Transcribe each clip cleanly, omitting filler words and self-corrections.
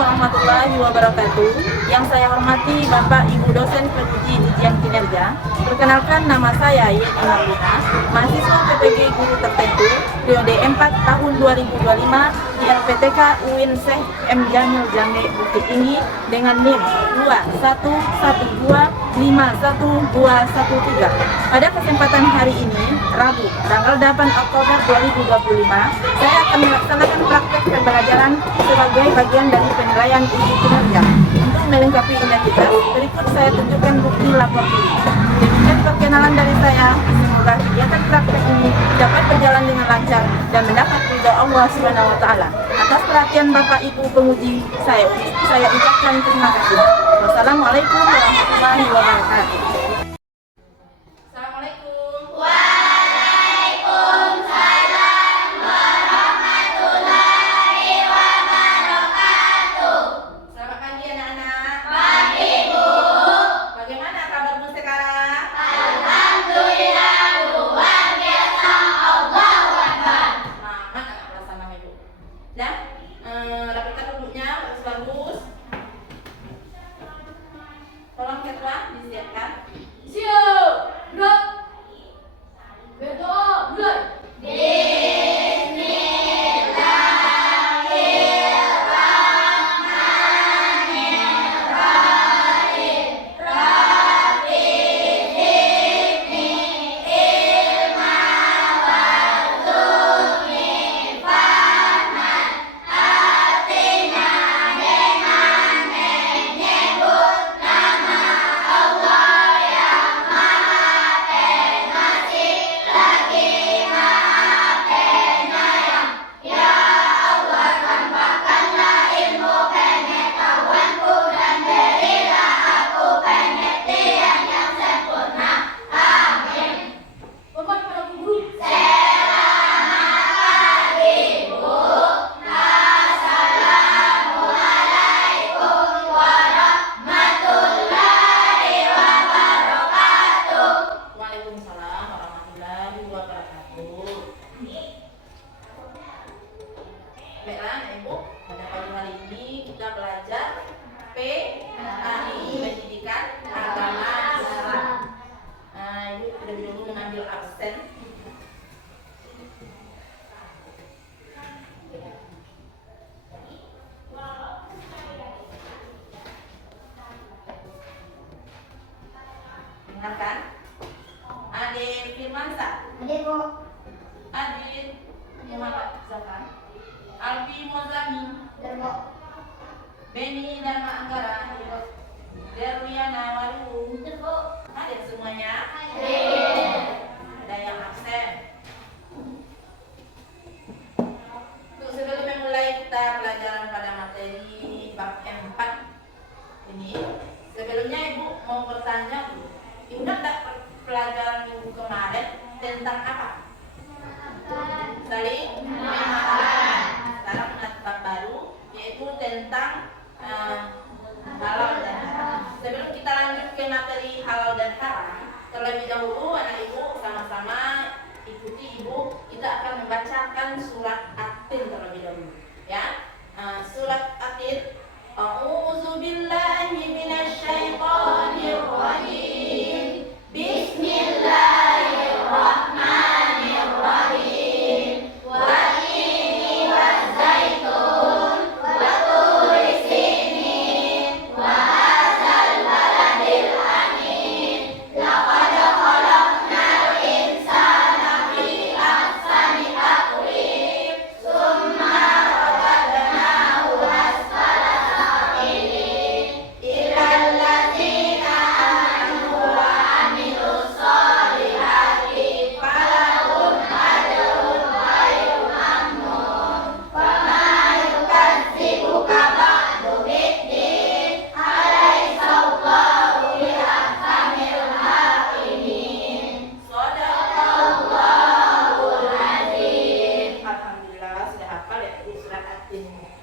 warahmatullahi wabarakatuh. Yang saya hormati Bapak Ibu dosen penguji ujian kinerja. Perkenalkan, nama saya Yeni Marlina, mahasiswa PPG Guru Tertentu periode 4 tahun 2025 di LPTK UIN Syekh M Jamil Jame Bukit Tinggi dengan NIM 211251213. Pada kesempatan hari ini, Rabu, tanggal 8 Oktober 2025, saya akan melaksanakan praktek pembelajaran sebagai bagian dari penilaian uji kinerja. Untuk melengkapi identitas, berikut saya tunjukkan bukti lapor diri. Demikian perkenalan dari saya. Semoga kegiatan praktek ini dapat berjalan dengan lancar dan mendapat ridho Allah SWT. Atas perhatian Bapak Ibu penguji, saya ucapkan terima kasih. Wassalamualaikum warahmatullahi wabarakatuh. Rapikan duduknya, bagus. Tolong ketua disiapkan. Siap. Gerak. Berdoa mulai. Baiklah, Ibu, pada pagi hari ini kita belajar PAI, Pendidikan Agama Islam. Ibu terlebih dahulu mengambil absen. Dengarkan. Ade Firmansyah. Ade, Bu. Adit Muhammad Zafar. Alfi Mozami, Darmo. Beni Dharma Anggara, Derwiana Walu. Hadir semuanya? Ada yang absen? Untuk sebelum memulai kita pelajaran pada materi bab 4 ini, sebelumnya Ibu mau bertanya dulu. Ibu tak pelajaran minggu kemarin tentang apa? Saling memaafkan. Sekarang bab baru yaitu tentang halal dan haram. Sebelum kita lanjut ke materi halal dan haram, terlebih dahulu anak ibu sama-sama ikuti ibu. Kita akan membacakan surat At-Tin terlebih dahulu, ya. Surat At-Tin. A'udzubillahi minasyaitonir rajim. Bismillahirrahmanirrahim.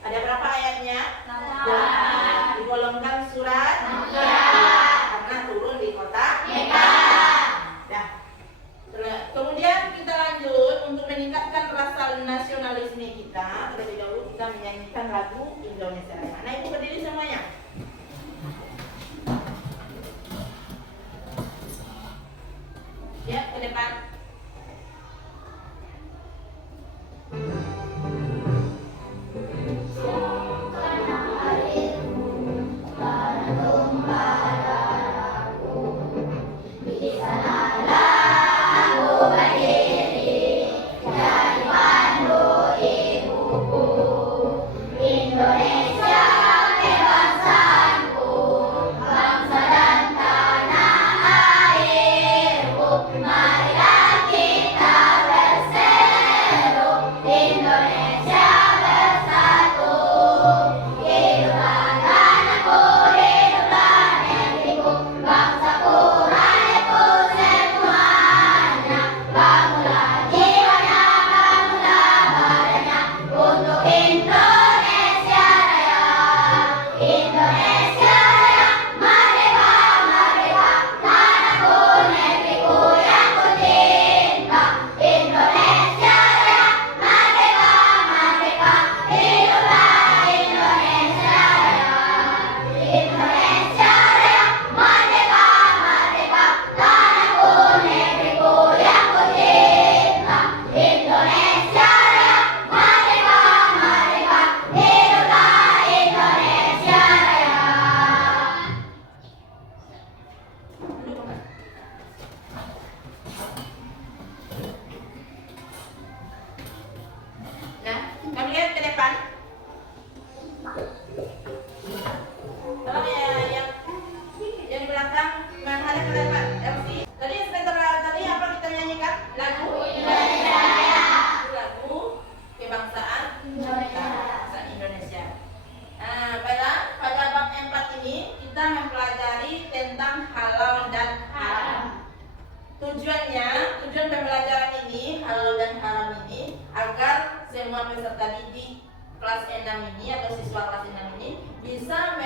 Ada berapa ayatnya? 8. Digolongkan surat karena turun di kota Mekah. Nah, kemudian kita lanjut untuk meningkatkan rasa nasionalisme kita. Terlebih dahulu kita menyanyikan lagu Indonesia Raya. Nah, Ibu ini, halal dan haram ini, agar semua peserta didik kelas 6 ini atau siswa kelas 6 ini bisa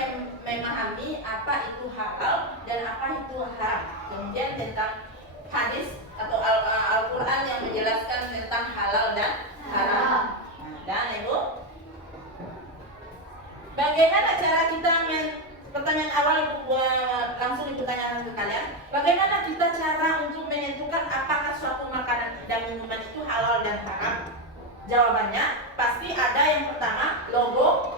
memahami apa itu halal dan apa itu haram. Kemudian tentang hadis atau Al-Quran yang menjelaskan tentang halal dan haram. Dan Ibu, bagaimana cara kita pertanyaan awal langsung dipertanyakan ke kalian. Bagaimana kita cara untuk menentukan apakah suatu makanan dan minuman itu halal dan haram? Jawabannya pasti ada yang pertama logo.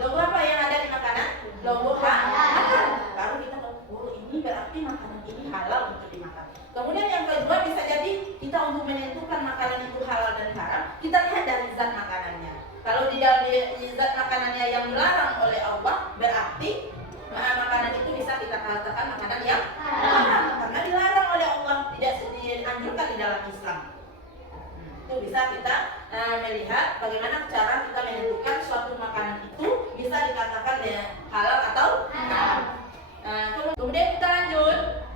Logo apa yang ada di makanan? Logo halal. Baru kita tahu, oh ini berarti makanan ini halal untuk dimakan. Kemudian yang kedua bisa jadi kita untuk menentukan makanan itu halal dan haram, kita lihat dari zat makanannya. Kalau di dalam zat makanannya yang dilarang oleh Allah, berarti makanan itu bisa kita katakan makanan yang haram karena dilarang oleh Allah, tidak dianjurkan di dalam Islam. Itu bisa kita melihat bagaimana cara kita menentukan suatu makanan itu bisa dikatakan halal atau haram. Kemudian kita lanjut.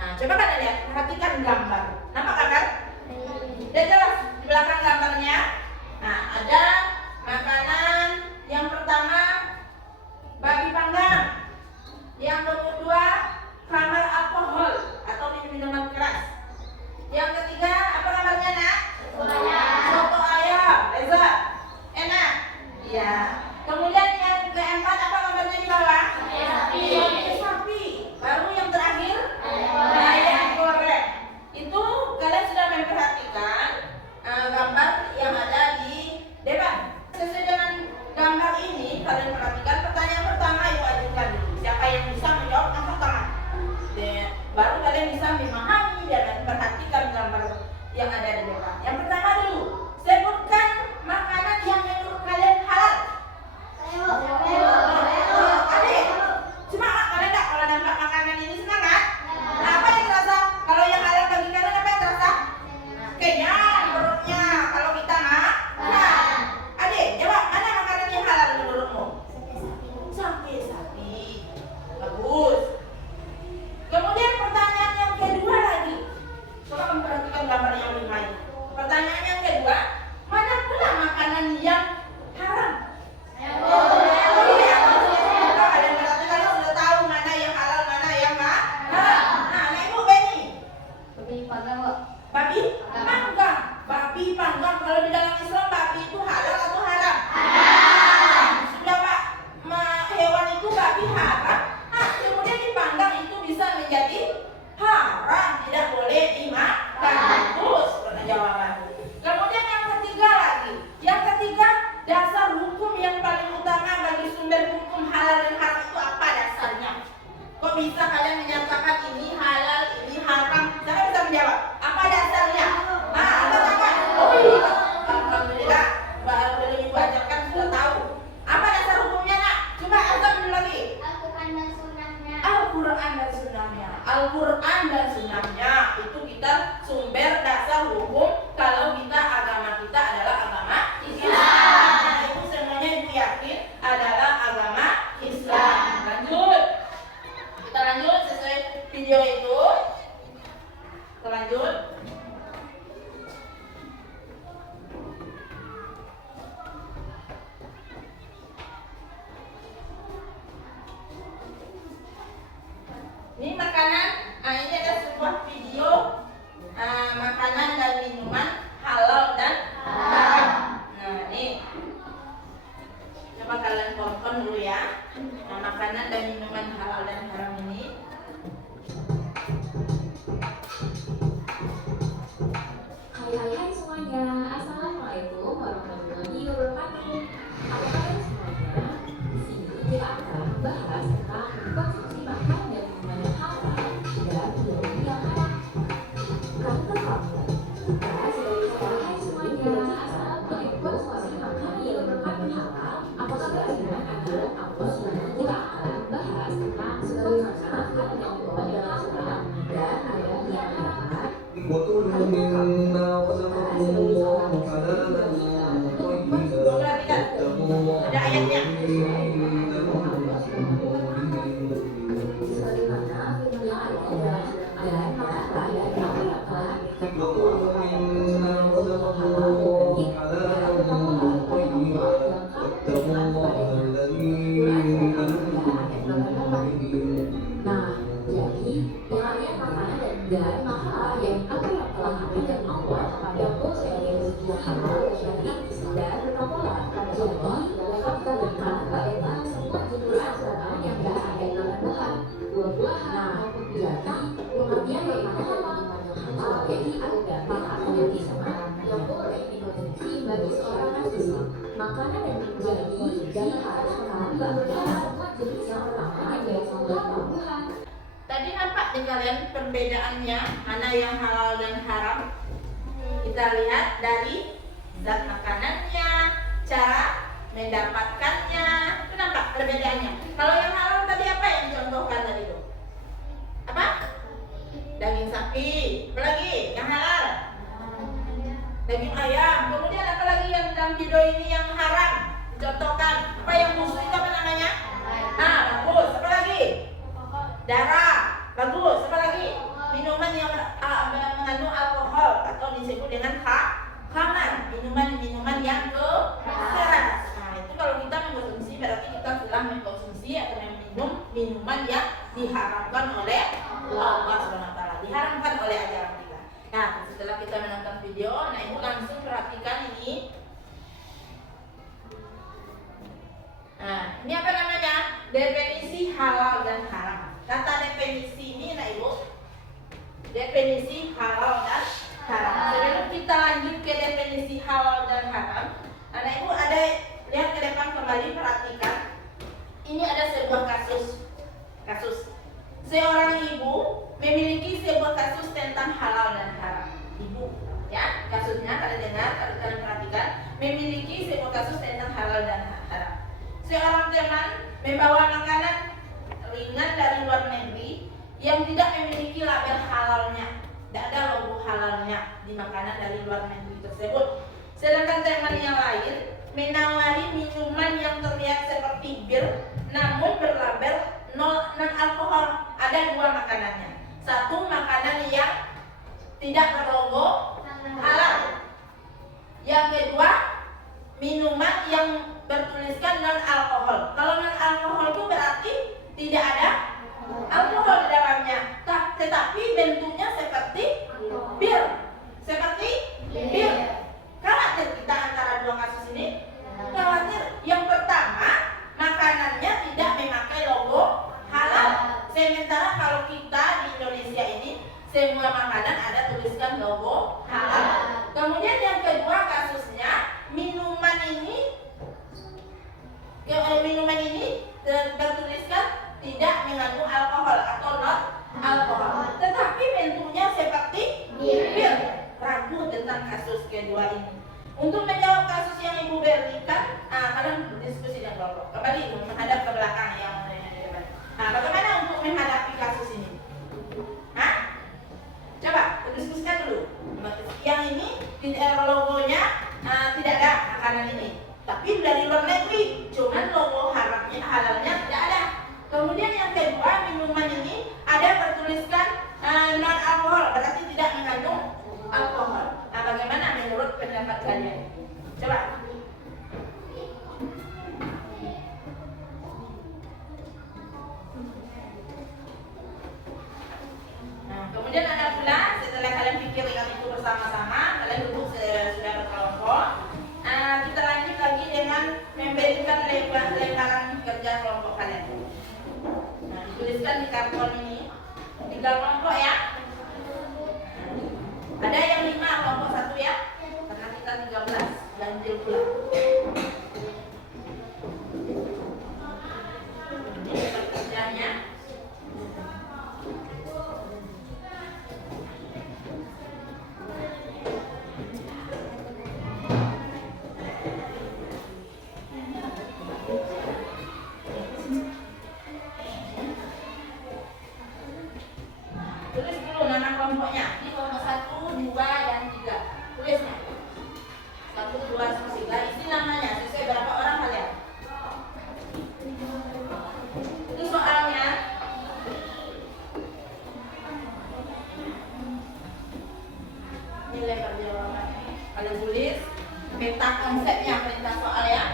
Coba kalian lihat, perhatikan gambar. Nampak kan? Dan jelas di belakang gambarnya. Ada makanan yang pertama babi panggang, yang kedua khamar alkohol atau minuman keras, yang ketiga apa kabarnya nak? Soto ayam, lezat, enak. Iya. Kemudian yang keempat apa kabarnya di bawah? Sapi. Baru yang terakhir ayam goreng. Itu kalian sudah memperhatikan gambar yang ada di depan. Sesuai dengan gambar ini kalian perhatikan pertanyaan pertama yang ajukan dulu. Siapa yang bisa menjawab angkat tangan. Baru kalian bisa memahami dan memperhatikan gambar yang ada di depan. Yang pertama dulu, sebutkan makanan yang menurut kalian halal. Adik, semangat kalian tak kalau nampak makanan ini semangat? Apa yang terasa? Kalau yang halal bagi kalian apa yang terasa? Kenyang perutnya. Kalau kita makan. Adik, jawab mana makanan yang halal menurutmu? Sate sapi. Bagus. Kemudian pertanyaan yang kedua lagi. Coba kamu perhatikan gambar yang lima ini. Pertanyaan yang kedua, mana pula makanan yang haram? Kalian berarti kalian sudah tahu mana yang halal, mana yang haram. Ibu Beni. Babi panggang. Babi panggang. Babi panggang. Kalau di dalam Islam babi itu halal atau haram? Haram. Sudah Pak, hewan itu babi haram. Kemudian dipanggang itu bisa menjadi haram, tidak boleh dimakan. Bagus jawaban. Kemudian yang ketiga lagi. Yang ketiga, dasar hukum yang paling utama bagi sumber hukum halal dan haram itu apa dasarnya? Kok bisa kalian menyatakan ini halal, ini haram? Siapa bisa menjawab? Apa dasarnya? Angkat tangan. Alhamdulillah, baru Ibu ajarkan sudah tahu. Apa dasar hukumnya nak? Coba azam dulu lagi. Al-Quran dan Sunnahnya. Al-Quran dan Sunnahnya itu kita sumber dasar hukum kalau kita agama kita adalah agama Islam. Itu semuanya Ibu yakin adalah agama Islam. Lanjut. Kita lanjut sesuai video itu. Kita lanjut. Ini makanan, ini ada sebuah video makanan dan minuman halal dan haram. Ini coba kalian tonton dulu ya. Makanan dan minuman halal dan haram ini. Hai semuanya, Assalamualaikum warahmatullahi wabarakatuh. Apa kabar semuanya? Di sini kita akan bahas tentang konsumsi makan dan minuman halal dan minuman yang haram. Kamu tahu kita sudah hai semuanya, Assalamualaikum konsumsi makan yang berkandung halal. Apa kabar dengan Anda? Apa semuanya kita akan bahas tentang konsumsi makan yang halal dan ada yang haram. Nah, jadi yang namanya makanan dan makanan yang apa yang telah diberikan Allah yang boleh sebagai sebuah halal dan bertokolah. Jadi dalam kita berkata semua jenis makanan yang berada dalam bahan buah-buahan maupun binatang pengertian dari makanan halal jadi ada makanan yang sama yang boleh dikonsumsi bagi seorang muslim. Makanan yang menjadi diharuskan bahwa semua jenis yang pertama yang berasal dari buah. Tadi nampak di kalian perbedaannya mana yang halal dan haram. Kita lihat dari zat makanannya, cara mendapatkannya, itu nampak perbedaannya. Kalau yang halal tadi apa yang dicontohkan tadi itu? Apa? Daging sapi. Apa lagi? Yang halal? Daging ayam. Kemudian apa lagi yang dalam video ini yang haram? Dicontohkan. Apa yang musuh itu apa namanya? Nah, bagus. Apa lagi? Darah. Bagus. Apa lagi? Minuman yang mengandung alkohol atau disebut dengan khamar. Minuman yang keras. Nah, itu kalau kita mengkonsumsi berarti kita telah mengkonsumsi atau meminum minuman yang diharamkan oleh Allah SWT. Diharamkan oleh ajaran kita. Nah, setelah kita menonton video, nah ibu langsung perhatikan ini. Nah, ini apa namanya? Definisi halal dan haram. Kata definisi ini, nah ibu, definisi halal dan haram. Sebelum kita lanjut ke definisi halal dan haram, nah ibu ada lihat ke depan kembali, perhatikan. Ini ada sebuah kasus. Seorang ibu memiliki sebuah kasus tentang halal dan haram. Ibu, ya, kasusnya kalian dengar, kalian perhatikan, memiliki sebuah kasus tentang halal dan haram. Seorang teman membawa makanan ringan dari luar negeri yang tidak memiliki label halalnya. Tidak ada logo halalnya di makanan dari luar negeri tersebut. Sedangkan teman yang lain menawari minuman yang terlihat seperti bir namun berlabel non alkohol. Ada dua makanannya. Satu makanan yang tidak berlogo halal. Yang kedua minuman yang bertuliskan non alkohol. Kalau non alkohol itu berarti tidak ada alkohol di dalamnya. Tetapi bentuknya seperti bir. Seperti bir. Khawatir kita antara dua kasus ini? Khawatir. Yang pertama, makanannya tidak memakai logo halal. Sementara kalau kita di Indonesia ini semua makanan ada tuliskan logo halal. Kemudian yang kedua kasusnya, minuman ini bertuliskan tidak mengandung alkohol atau non alkohol. Tetapi bentuknya seperti bir. Ragu tentang kasus kedua ini. Untuk menjawab kasus yang ibu berikan, kalian diskusi dengan kelompok. Kembali menghadap ke belakang yang di depan. Nah, bagaimana untuk menghadapi kasus ini? Coba diskusikan dulu. Yang ini logonya tidak ada makanan ini, tapi dari luar negeri, cuman logo halalnya tidak ada. Kemudian yang kedua, minuman ini ada bertuliskan non alkohol, berarti tidak mengandung alkohol. Nah, bagaimana menurut pendapat kalian? Coba. Nah, kemudian ada pula setelah kalian pikirkan itu bersama-sama, kalian duduk sudah berkelompok. Kita lanjut lagi dengan memberikan lembaran kerja kelompok kalian. Nah, dituliskan di karton ini 3 kelompok ya. Ada yang 5 kelompok 1 ya, karena kita 13 ganjil pula. Ini pekerjaannya. Tulis jawabannya. Kalian tulis peta konsepnya, perintah soal ya.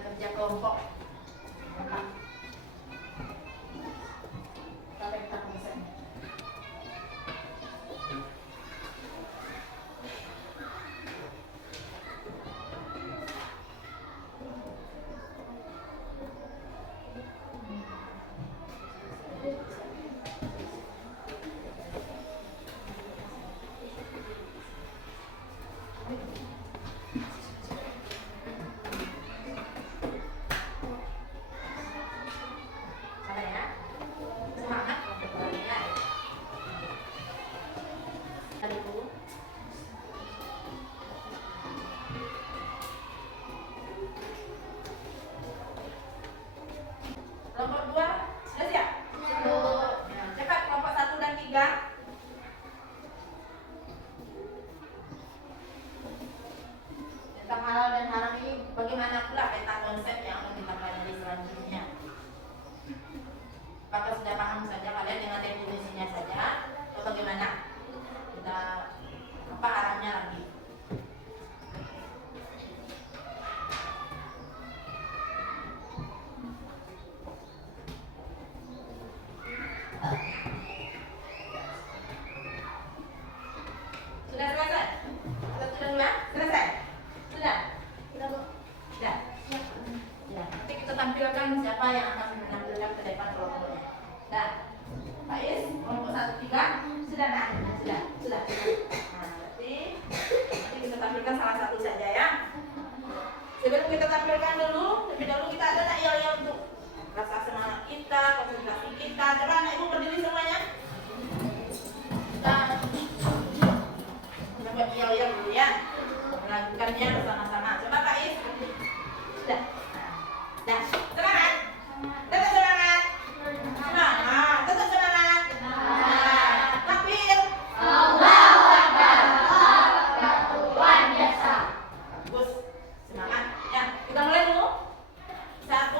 Kerja kelompok. Peta konsepnya. Kelompok 2 sudah siap? Ya, cepat kelompok 1 dan 3. Tentang halal dan haram ini bagaimana pula peta konsep yang akan kita pelajari selanjutnya? Apakah sudah paham saja kalian dengan definisinya saja atau bagaimana? Kita apa arahnya lagi? Sudah selesai? Sudah selesai? Sudah? Sudah? Ya, nanti kita tampilkan siapa yang akan menampilkan ke depan kelompoknya. Dah. Pak Is, kelompok 1 3 sudah nak? Sudah. Nah, berarti nanti kita tampilkan salah satu saja ya. Sebelum kita tampilkan dulu, lebih dahulu kita ada tak ya untuk rasa semangat kita, konsentrasi kita. Coba anak ibu berdiri semuanya. Kita buat iya dulu ya. Melakukannya bersama-sama. Coba Pak Is. Sudah. Dah. Semangat. Tetap semangat. Semangat. Tetap semangat. Takbir. Allahu Akbar. Tuhan biasa. Bagus. Semangat. Ya, kita mulai dulu. 1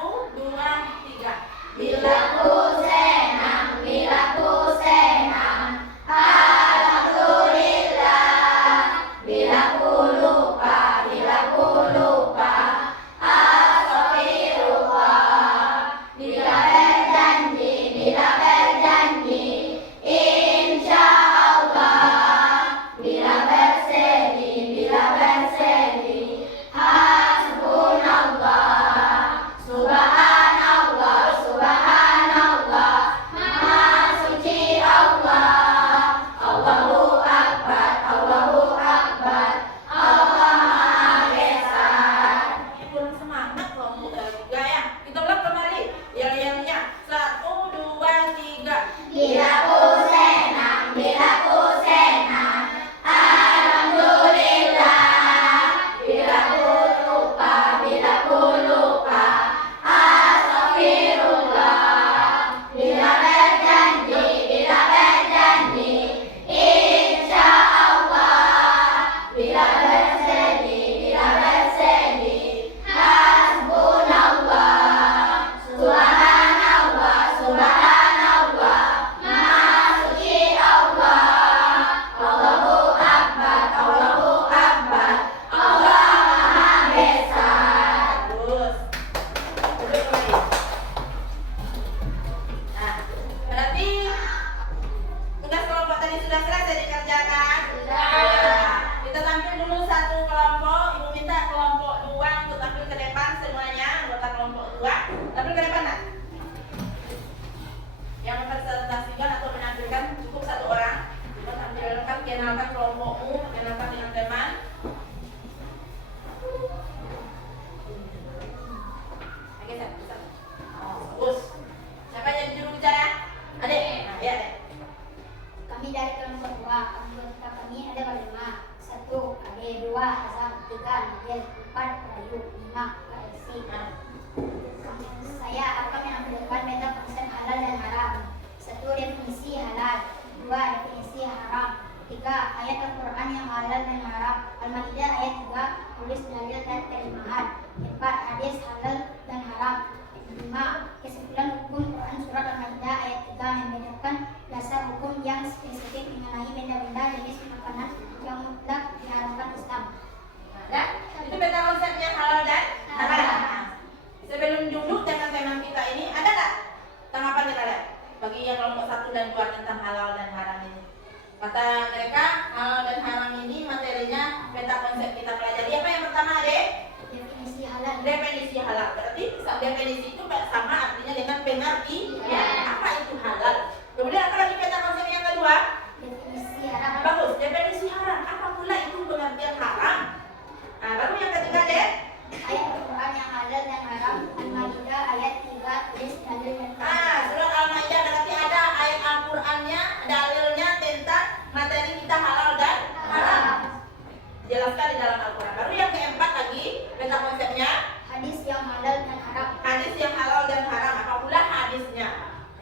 dan 2 tentang halal dan haram ini. Kata mereka, halal dan haram ini materinya peta konsep kita pelajari. Apa yang pertama, Adek? Definisi halal. Definisi halal. Berarti definisi itu sama artinya dengan pengertian. Apa itu halal? Kemudian apa lagi peta konsep yang kedua? Definisi haram. Bagus, definisi haram. Apa pula itu pengertian haram? Nah, lalu yang ketiga, Dek? Ayat Al-Quran yang halal dan haram. Al-Maidah ayat 3 tulis dalil dan Surat Al-Maidah berarti ada ayat Al-Qur'annya, dalilnya tentang materi kita halal dan haram. Jelaskan di dalam Al-Quran. Baru yang keempat lagi, peta konsepnya hadis yang halal dan haram. hadis yang halal dan haram. Apa pula hadisnya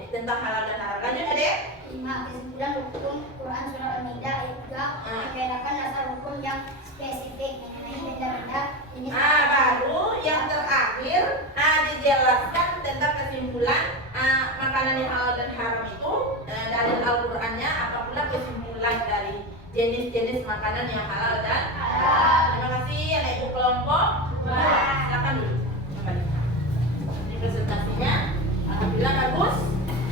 tentang halal dan haram? Lanjut, Adek. 5. Kesimpulan hukum Quran surah Al-Maidah ayat 3 membedakan dasar hukum yang spesifik mengenai benda-benda jenis. Baru yang terakhir dijelaskan tentang kesimpulan makanan yang halal dan haram itu dari Al-Qur'annya, apa pula kesimpulan dari jenis-jenis makanan yang halal dan haram. Terima kasih anak ibu kelompok. Silakan dulu kembali. Ini presentasinya alhamdulillah bagus.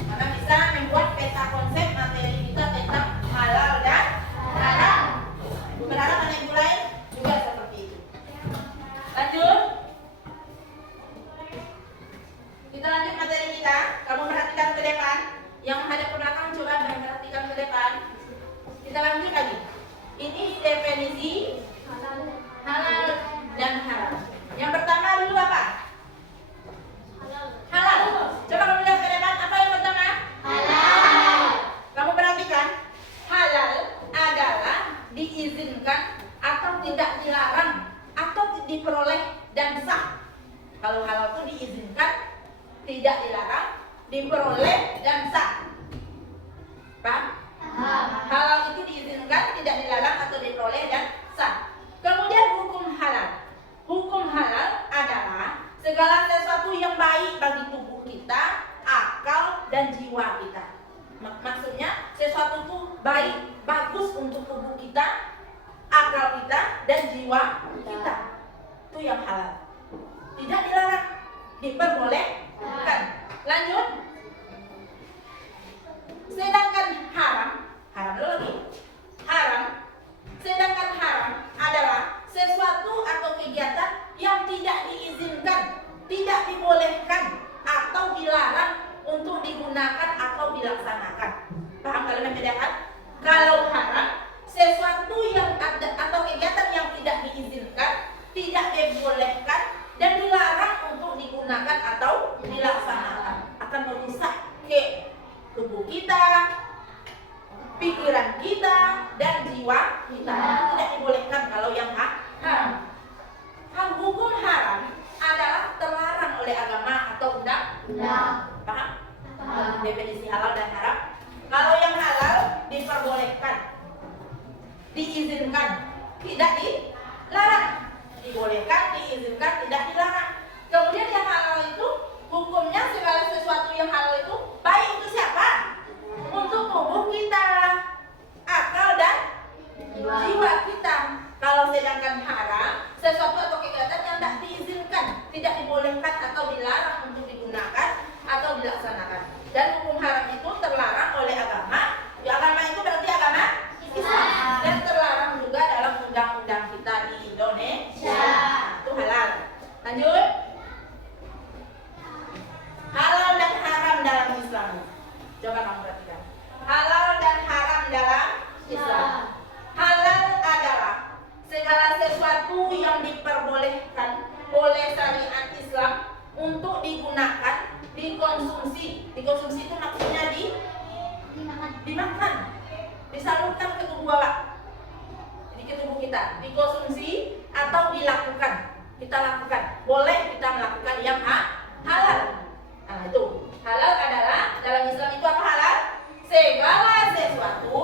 Maka bisa membuat peta konsep materi kita tentang halal dan haram. Ibu berharap anak ibu lain juga seperti itu. Lanjut. Kita lanjut materi kita. Kamu perhatikan ke depan. Yang menghadap ke belakang coba perhatikan ke depan. Kita lanjut lagi. Ini definisi halal dan haram. Yang pertama dulu apa? Halal. Coba kamu lihat ke depan. Apa yang pertama? Halal. Kamu perhatikan. Halal adalah diizinkan atau tidak dilarang atau diperoleh dan sah. Kalau halal itu diizinkan, tidak dilarang, diperoleh dan sah. Paham? Halal itu diizinkan, tidak dilarang atau diperoleh dan sah. Kemudian hukum halal. Hukum halal adalah segala sesuatu yang baik bagi tubuh kita, akal dan jiwa kita. Maksudnya sesuatu itu baik, bagus untuk tubuh kita, akal kita dan jiwa kita. Itu yang halal. Tidak dilarang, diperbolehkan. Lanjut. Sedangkan haram dulu lagi. Haram. Sedangkan haram adalah sesuatu atau kegiatan yang tidak diizinkan, tidak dibolehkan atau dilarang untuk digunakan atau dilaksanakan. Paham kalau membedakan? Kalau haram sesuatu yang ada atau kegiatan yang tidak diizinkan, tidak dibolehkan dan dilarang untuk digunakan atau dilaksanakan, akan merusak ke tubuh kita, pikiran kita dan jiwa kita. Tidak dibolehkan kalau yang haram. Hukum haram adalah terlarang oleh agama atau undang-undang. Paham? Definisi halal dan haram. Kalau yang halal diperbolehkan, diizinkan, tidak dilarang. Dibolehkan, diizinkan, tidak dilarang. Kemudian yang halal itu hukumnya segala sesuatu yang halal itu baik untuk siapa? Untuk tubuh kita, akal dan jiwa kita. Kalau sedangkan haram sesuatu atau kegiatan yang tidak diizinkan, tidak dibolehkan atau dilarang untuk digunakan atau dilaksanakan. Dan hukum haram itu terlarang oleh agama. Agama itu berarti agama Islam dan terlarang juga dalam undang-undang kita di Indonesia. Itu halal. Lanjut. Halal dan haram dalam Islam. Coba kamu perhatikan. Halal dan haram dalam Islam. Halal adalah segala sesuatu yang diperbolehkan oleh syariat Islam untuk digunakan, dikonsumsi. Dikonsumsi itu maksudnya dimakan, disalurkan ke tubuh Bapak. Jadi ke tubuh kita, dikonsumsi atau dilakukan. Kita lakukan. Boleh kita melakukan yang halal. Nah, itu. Halal adalah dalam Islam itu apa halal? Segala sesuatu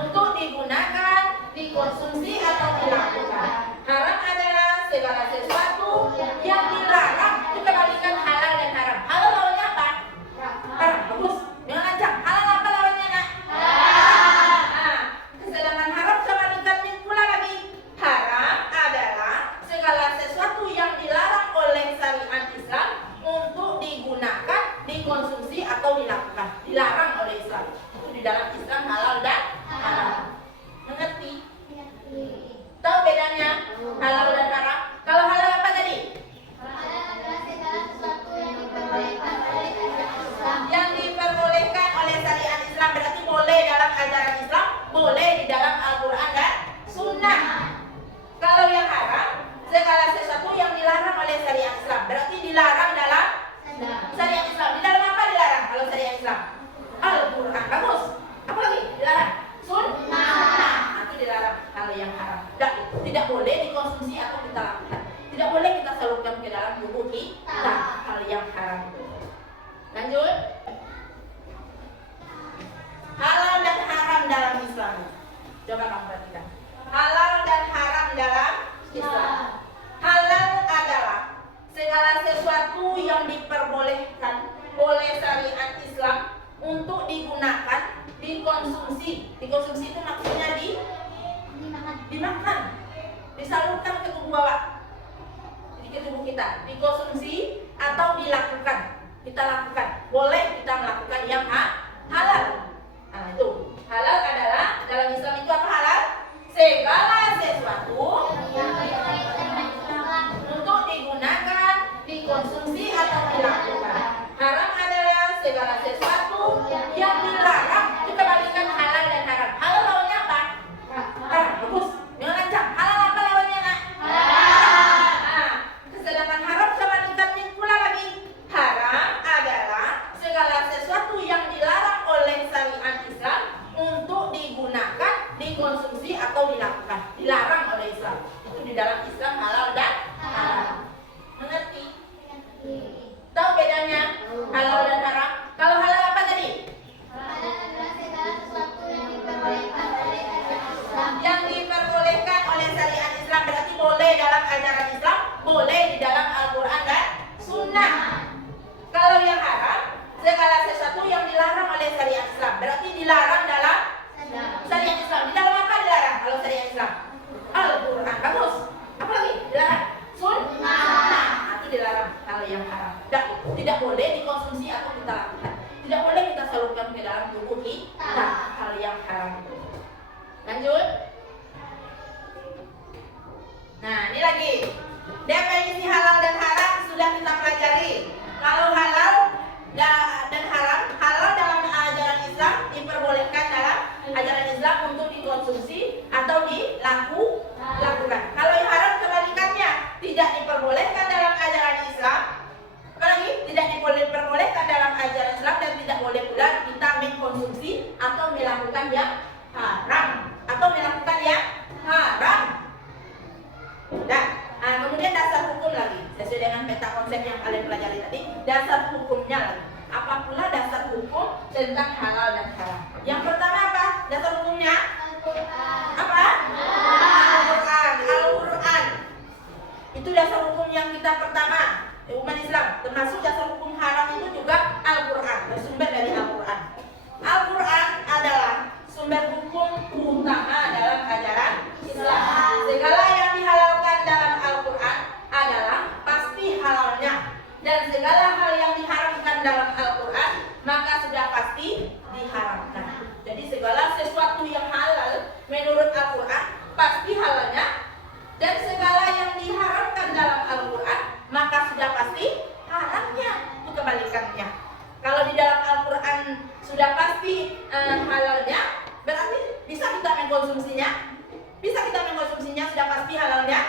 untuk digunakan, dikonsumsi atau dilakukan. Haram adalah segala sesuatu yang dilarang. Itu kebalikan halal dan haram. Halal lawannya apa? Haram. Bagus. Jangan lancar. Halal apa lawannya, Nak? Haram. Sedangkan haram kebalikan pula lagi. Haram adalah segala sesuatu yang dilarang oleh syariat Islam untuk sesuatu yang diperbolehkan oleh syariat Islam untuk digunakan, dikonsumsi. Dikonsumsi itu maksudnya dimakan, disalurkan ke tubuh bawah, jadi ke tubuh kita, dikonsumsi atau dilakukan. Kita lakukan, boleh kita melakukan yang halal. Nah itu halal adalah dalam Islam itu apa halal? Segala sesuatu untuk digunakan, dikonsumsi atau dilakukan. Haram adalah segala sesuatu yang dilarang. Itu kebalikan halal dan haram. Halal lawannya apa? Haram. Bagus. Jangan lancang. Halal apa lawannya, Nak? Nah, sedangkan haram kebalikannya pula lagi. Haram adalah segala sesuatu yang dilarang oleh syariat Islam untuk digunakan, dikonsumsi atau dilakukan. Dilarang oleh Islam. Itu di dalam Islam halal dan haram. Mengerti? Tahu bedanya halal dan haram? Kalau halal apa tadi? Yang diperbolehkan oleh syariat Islam, berarti boleh dalam ajaran Islam, boleh di dalam Al-Quran dan Sunnah. Kalau yang haram, segala sesuatu yang dilarang oleh syariat Islam, berarti dilarang dalam syariat Islam. Di dalam apa dilarang kalau syariat Islam? Al-Quran. Bagus. Apa lagi? Dilarang Sunnah. Nah, itu dilarang kalau yang haram. Tidak boleh dikonsumsi atau kita lakukan. Tidak boleh kita salurkan ke dalam tubuh kita. Hal yang haram itu. Lanjut. Nah, ini lagi. Definisi halal dan haram sudah kita pelajari. Kalau halal dan haram, halal dalam ajaran Islam diperbolehkan dalam ajaran Islam untuk dikonsumsi atau dilakukan. Kalau yang haram kebalikannya, tidak diperbolehkan dalam ajaran Islam. Apalagi tidak diperbolehkan dalam ajaran Islam dan tidak boleh pula kita mengkonsumsi atau melakukan yang haram Nah, kemudian dasar hukum lagi sesuai dengan peta konsep yang kalian pelajari tadi. Dasar hukumnya lagi. Apa pula dasar hukum tentang halal dan haram? Yang pertama apa? Dasar hukumnya? Apa? Al-Quran. Itu dasar hukum yang kita pertama umat Islam. Termasuk dasar hukum haram itu juga Al-Quran, bersumber dari Al-Quran. Al-Quran adalah sumber hukum utama dalam ajaran Islam. Segala yang dihalalkan dalam Al-Quran adalah pasti halalnya, dan segala hal yang diharamkan dalam Al-Quran maka sudah pasti diharamkan. Jadi segala sesuatu yang halal menurut Al-Quran pasti halalnya, dan segala yang diharamkan dalam Al-Quran maka sudah pasti haramnya. Itu kebalikannya. Kalau di dalam Al-Quran sudah pasti halalnya, berarti bisa kita mengkonsumsinya? Bisa kita mengkonsumsinya sudah pasti halalnya?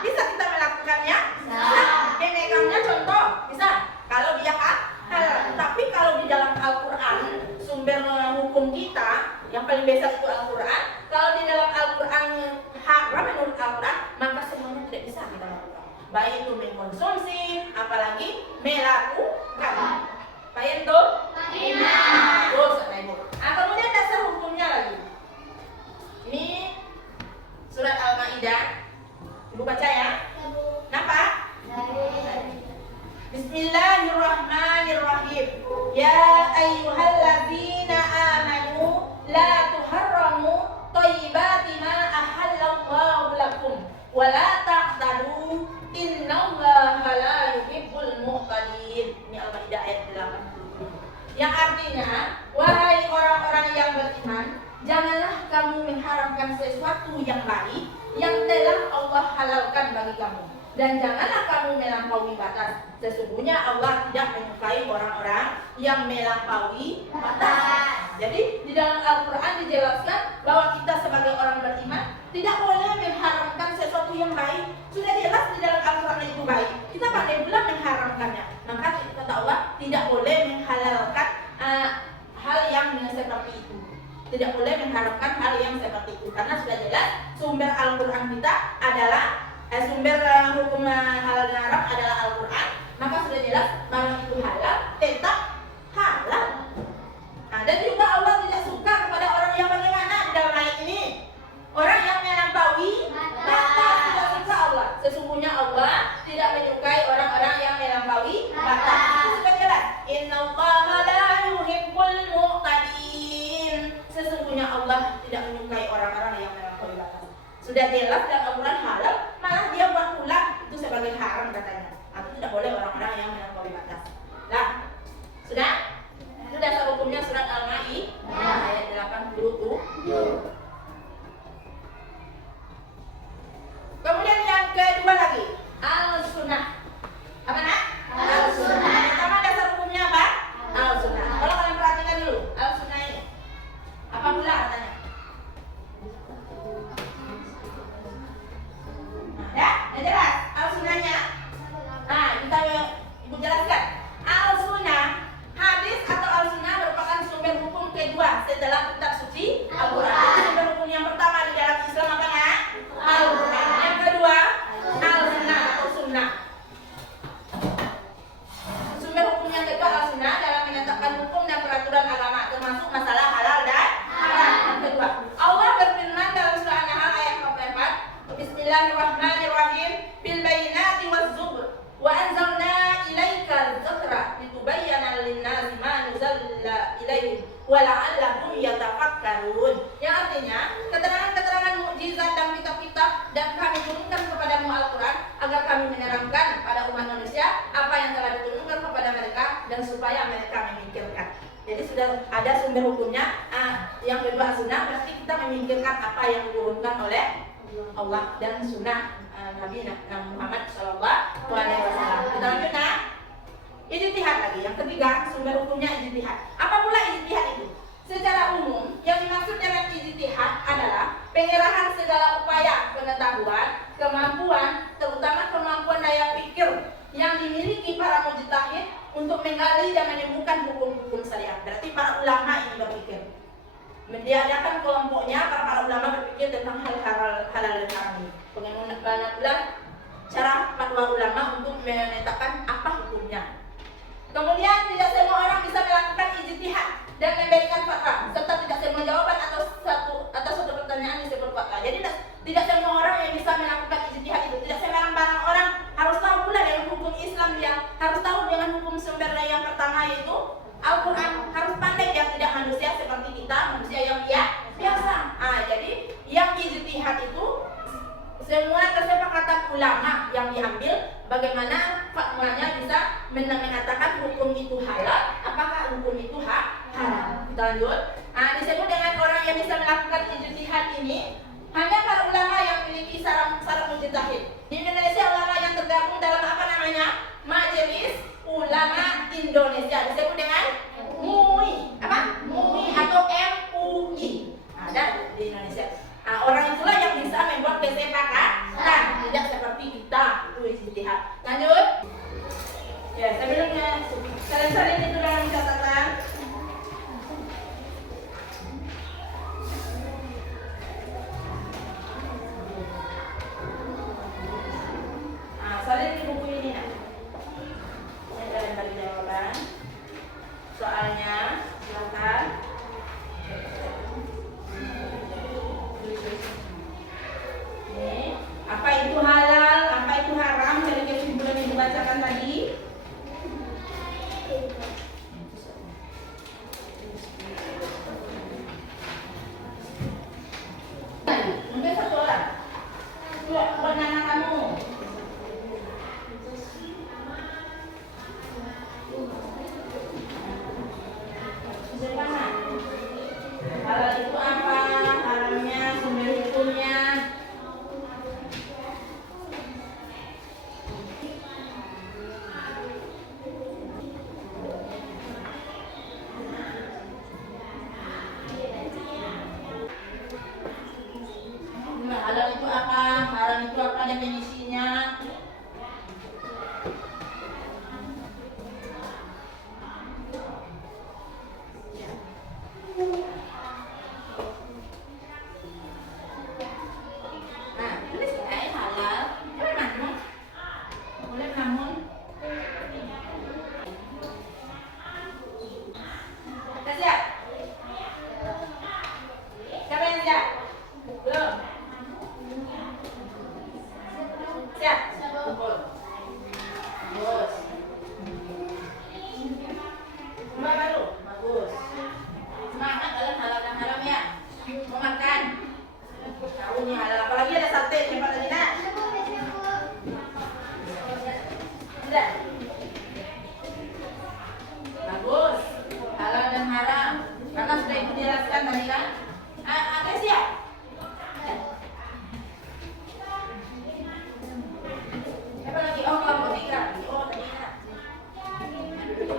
Bisa kita melakukannya? Bisa. Memegannya contoh? Bisa. Kalau dia halal. Tapi kalau di dalam Al-Quran sumber hukum kita yang paling besar itu Al-Quran. Kalau di dalam Al-Quran haram menurut Al-Quran, maka semuanya tidak bisa kita lakukan. Baik itu mengkonsumsi, apalagi melakukan. Paham tuh? Terus, Ibu. Nah, kemudian dasar hukumnya lagi. Ini surat Al-Maidah. Ibu baca ya. Kenapa? Bismillahirrahmanirrahim. Ya ayyuhalladzina amanu la tuharramu thayyibati ma ahallallahu lakum wa la ta'tadu innallaha la yuhibbul mu'tadin. Ini Al-Maidah ayat 8. Yang artinya, wahai orang-orang yang beriman, janganlah kamu mengharamkan sesuatu yang baik yang telah Allah halalkan bagi kamu, dan janganlah kamu melampaui batas. Sesungguhnya Allah tidak menyukai orang-orang yang melampaui batas. Jadi di dalam Al-Quran dijelaskan bahwa kita sebagai orang beriman tidak boleh mengharamkan sesuatu yang baik. Sudah jelas di dalam Al-Quran itu baik, kita pandai pula mengharamkannya. Maka kata Allah tidak boleh menghalalkan hal yang seperti itu. Tidak boleh mengharapkan hal yang seperti itu, karena sudah jelas sumber Al-Quran kita adalah sumber hukum halal dan haram adalah Al-Quran. Maka sudah jelas barang itu halal tetap halal. Nah, dan juga Allah tidak suka kepada orang yang bagaimana di dalam ayat ini? Orang yang melampaui batas. Tidak suka Allah. Sesungguhnya Allah tidak menyukai orang-orang yang sudah jelas dalam Al-Quran halal, malah dia buat pula itu sebagai haram katanya. Itu tidak boleh orang-orang yang melampaui batas. Nah, sudah? Itu dasar hukumnya surat Al-Maidah ayat 87. Kemudian yang kedua lagi, Al-Sunnah. Apa nak? Al-Sunnah. Pertama dasar hukumnya apa? Al-Sunnah. Kalau kalian perhatikan dulu, Al-Sunnah ini apa pula katanya? Ya, jelas. Al-Sunnahnya. Nah, kita ibu jelaskan. Al-Sunnah, hadis atau Al-Sunnah merupakan sumber hukum kedua setelah kitab suci Al-Quran. Sumber hukum yang pertama di dalam Islam apa nak? Al-Quran. Yang kedua, Al-Sunnah atau Sunnah. Sumber hukum yang kedua Al-Sunnah dalam menetapkan hukum dan peraturan agama, termasuk masalah halal dan haram. Yang kedua, Allah berfirman dalam surah An-Nahl ayat 44, Bismillahirrahmanirrahim, bil bayyinati waz zubur wa anzalna ilaika dzikra litubayyana lin-nasi ma nuzila ilaihim wa la'allahum yatafakkarun. Yang artinya, keterangan-keterangan mukjizat dan kitab-kitab dan kami turunkan kepadamu Al-Quran agar kami menerangkan pada umat manusia apa yang telah diturunkan kepada mereka dan supaya mereka memikirkan. Jadi sudah ada sumber hukumnya. Yang kedua sunnah, berarti kita memikirkan apa yang diturunkan oleh Allah dan sunnah Nabi Muhammad SAW. Kita lanjut nah. Ijtihad lagi. Yang ketiga sumber hukumnya ijtihad. Apa pula ijtihad itu? Secara umum, yang dimaksud dengan ijtihad adalah pengerahan segala upaya pengetahuan, kemampuan, terutama kemampuan daya pikir yang dimiliki para mujtahid untuk menggali dan menemukan hukum-hukum syariat. Berarti para ulama ini berpikir. Diadakan kelompoknya para ulama berpikir tentang hal-hal halal dan haram ini. Bagaimana pula cara fatwa ulama untuk menetapkan apa hukumnya. Kemudian tidak semua orang bisa melakukan ijtihad dan memberikan fatwa, serta tidak semua jawaban atau suatu pertanyaan disebut fatwa. Jadi tidak semua orang yang bisa melakukan ijtihad itu. Tidak sembarang orang harus tahu pula dengan hukum Islam dia, harus tahu dengan hukum sumber yang pertama yaitu Al-Quran. Harus pandai dia, tidak manusia seperti kita, manusia yang biasa. Jadi yang ijtihad itu semua kesepakatan ulama yang diambil, bagaimana fatwanya bisa mengatakan hukum itu halal, apakah hukum itu haram. Kita lanjut. Disebut dengan orang yang bisa melakukan ijtihad ini hanya para ulama yang memiliki syarat mujtahid. Di Indonesia ulama yang tergabung dalam apa namanya? Majelis Ulama Indonesia, disebut dengan MUI. Apa? MUI atau MUI. Ada di Indonesia. Orang itulah yang bisa membuat kesepakatan, tidak seperti kita itu ijtihad. Lanjut. Ya, sebelumnya salin itu dalam catatan. Salin di buku ini nak. Saya kalian bagi jawaban. Soalnya silakan. Apa itu halal, apa itu haram dari kesimpulan yang dibacakan tadi?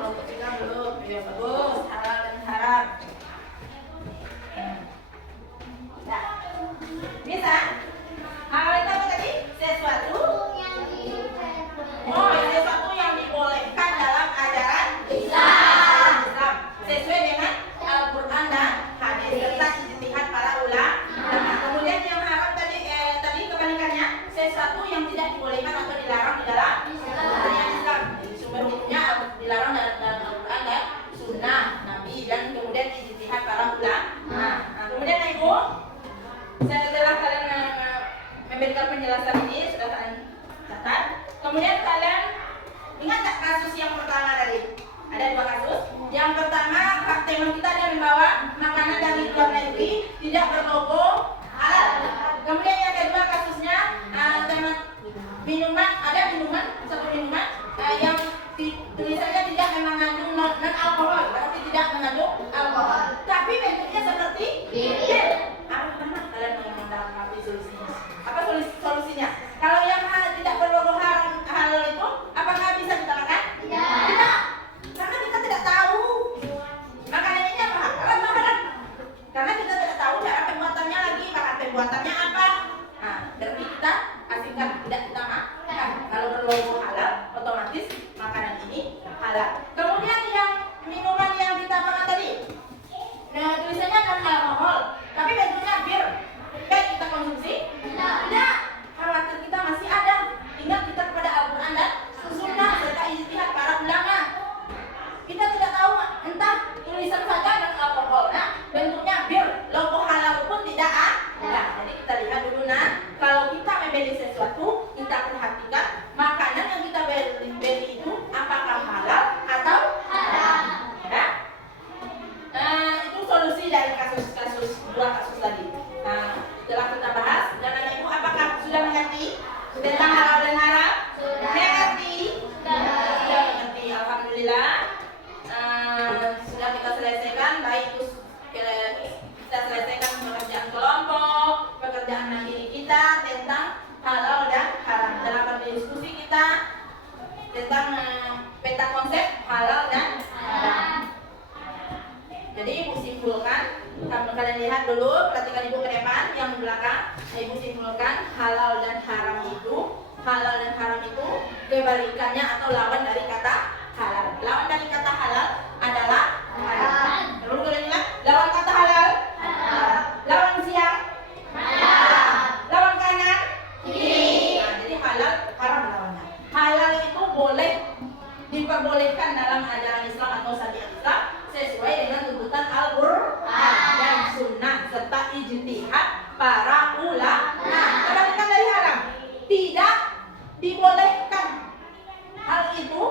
untuk pegang belum? Ya bagus. Halal dan haram. Nah, bisa? Halal itu apa tadi? Sesuatu. Oh, sesuatu yang dibolehkan dalam ajaran Islam. Sesuai dengan Al-Quran dan hadis serta ijtihad para ulama. Nah, kemudian yang haram tadi kebalikannya, sesuatu yang tidak dibolehkan atau dilarang di dalam ajaran Islam. Jadi sumber hukumnya dilarang dalam Al-Quran dan Sunnah Nabi dan kemudian ijtihad para ulama. Nah, kemudian Ibu, setelah kalian memberikan penjelasan ini sudah kalian catat. Kemudian kalian ingat tak kasus yang pertama tadi? Ada dua kasus. Yang pertama, teman kita ada membawa makanan dari luar negeri tidak berlogo halal. Kemudian yang kedua kasusnya, teman minuman, ada satu minuman yang tulisannya tidak mengandung non alkohol, berarti tidak mengandung alkohol. Tapi bentuknya seperti bir. Apa kalian mau mendapati solusinya? Apa solusinya? Kalau yang tidak berlogo halal itu, apakah bisa kita makan? Tidak. Karena kita tidak tahu makanan ini apa halal. Karena kita tidak tahu cara pembuatannya lagi, bahan pembuatannya apa. Nah, berarti kita asingkan tidak kita makan. Kalau berlogo halal, otomatis makanan ini halal. Kemudian yang minuman yang kita makan tadi, nah tulisannya non alkohol, tapi bentuknya bir. Baik kita konsumsi? Tidak. Khawatir kita masih ada. Ingat kita kepada Al-Quran dan Sunnah serta ijtihad para ulama. Kita tidak tahu, entah tulisan saja non alkohol. Nah, bentuknya bir, logo halal pun tidak ada. Jadi kita lihat dulu kalau kita membeli sesuatu, kita perhatikan makanan yang kita beli itu apakah halal atau haram. Ya? Itu solusi dari dua kasus tadi. Nah, setelah kita bahas, dan Ibu apakah sudah mengerti tentang halal dan haram? Mengerti? Sudah mengerti. Alhamdulillah. Sudah kita selesaikan, baik itu kita selesaikan pekerjaan kelompok, pekerjaan mandiri kita tentang halal dan haram. Dalam berdiskusi kita tentang peta konsep halal dan haram. Jadi Ibu simpulkan, kalian lihat dulu, perhatikan Ibu ke depan, yang di belakang. Ibu simpulkan halal dan haram itu kebalikannya atau lawan dari kata halal. Lawan dari kata halal adalah haram. Lalu kalian ingat, lawan kata halal? Haram. Lawan siang? Haram. Lawan kanan? Kiri. Nah, jadi halal, haram lawannya. Halal itu diperbolehkan dalam ajaran Islam atau syariat Islam sesuai dengan tuntutan Al-Quran dan Sunnah serta ijtihad para ulama. Nah, kebalikan dari haram, tidak dibolehkan. Hal itu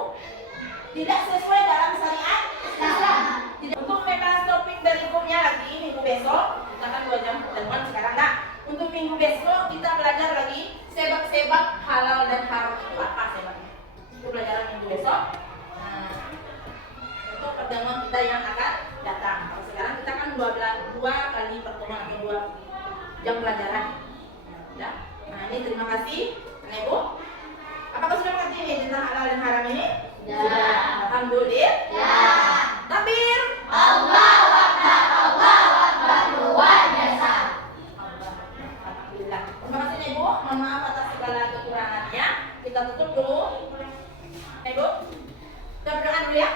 tidak sesuai dalam syariat Islam. Untuk membahas topik dari hukumnya lagi minggu besok, kita kan 2 jam pertemuan sekarang. Nah, untuk minggu besok kita belajar lagi sebab-sebab halal dan haram itu apa sebabnya. Itu pelajaran minggu besok. Untuk pertemuan kita yang akan datang. Kalau sekarang kita kan 2 kali pertemuan atau 2 jam pelajaran. Ya. Nah, ini terima kasih, Ibu. Apakah sudah mengerti ini tentang halal dan haram ini? Ya. Alhamdulillah. Ya. Takbir. Allahu Akbar. Allahu Akbar. Luar biasa. Alhamdulillah. Terima kasih Ibu. Mohon maaf atas segala kekurangannya. Kita tutup dulu. Ibu, kita berdoa dulu ya.